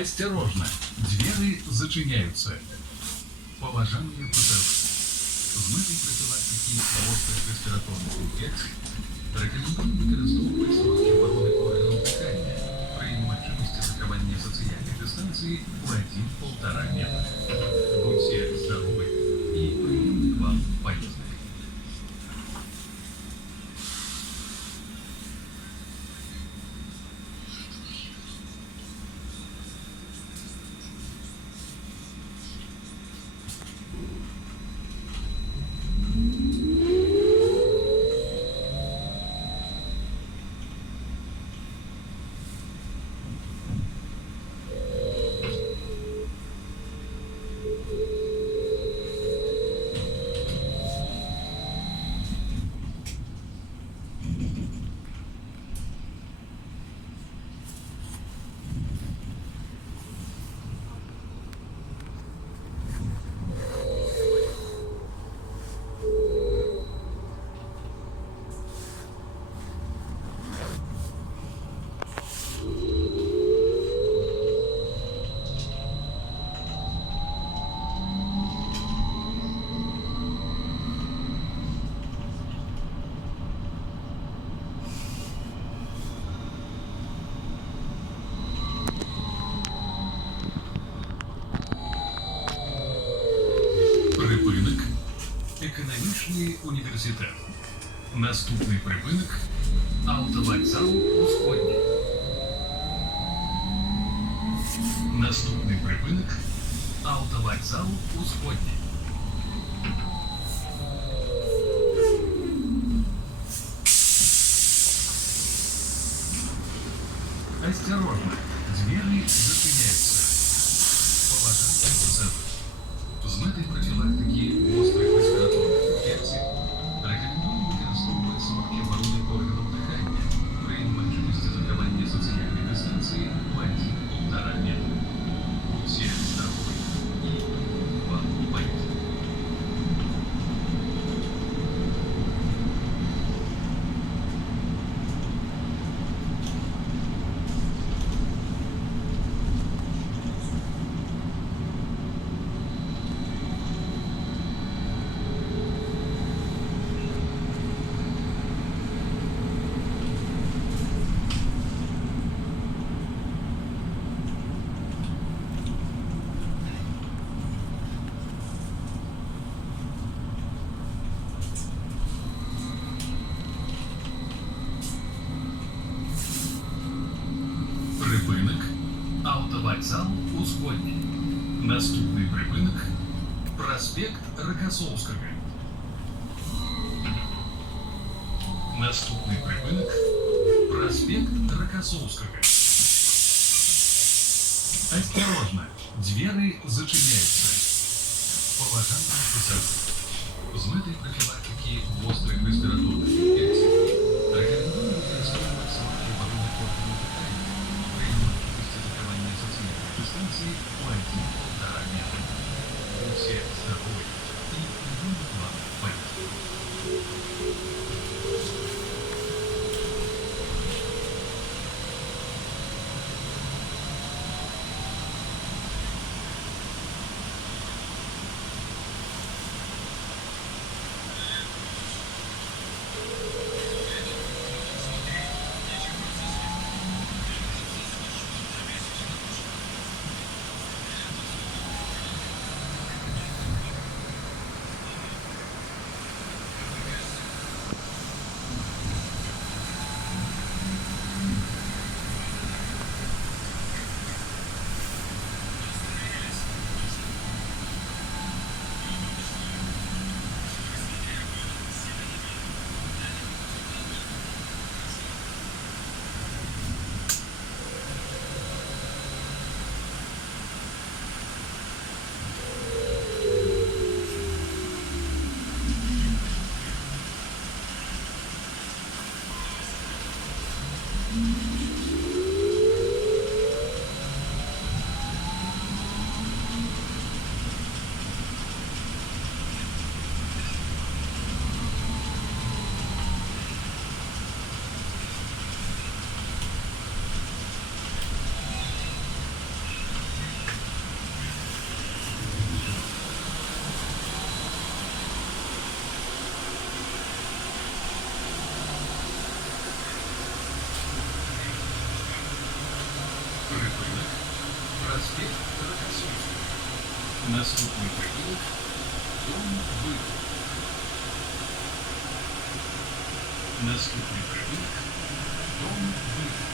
Осторожно, двери зачиняются. Поважание пассажиров. З метою профілактики гострих респіраторних інфекцій рекомендуємо використовувати сорочі вагони органів дихання при необхідності заховання соціальної дистанції у 1-1,5 метра. Будьте здоровы и приємних вам поездок. Припинок. Економічний університет. Наступний припинок. Автовокзал Усходній. Наступний припинок. Автовокзал Усходній. Осторожно, двери зачиняются. Поважайте пассажиров. З метою профілактики гострих респіраторних інфекцій рекомендуємо використовувати сорочі вагони органів дихання при необхідності заховання соціальної дистанції у 1-1,5 метра. Будьте здоровы и приємних вам поездок. Припинок. Автовокзал Усходній. Наступний припинок. Проспект Рокоссовського. Наступний припинок. Проспект Рокоссовського. Осторожно, двери зачиняются. Поважайте пассажиров. З метою профілактики гострих респіраторних інфекцій рекомендуємо використовувати сорочі вагони органів дихання при необхідності заховання соціальної дистанції у 1-1,5 метра. Будьте здоровы и приємних вам поездок. Наступний прихід – дом виклику. Наступний прихід – дом виклику.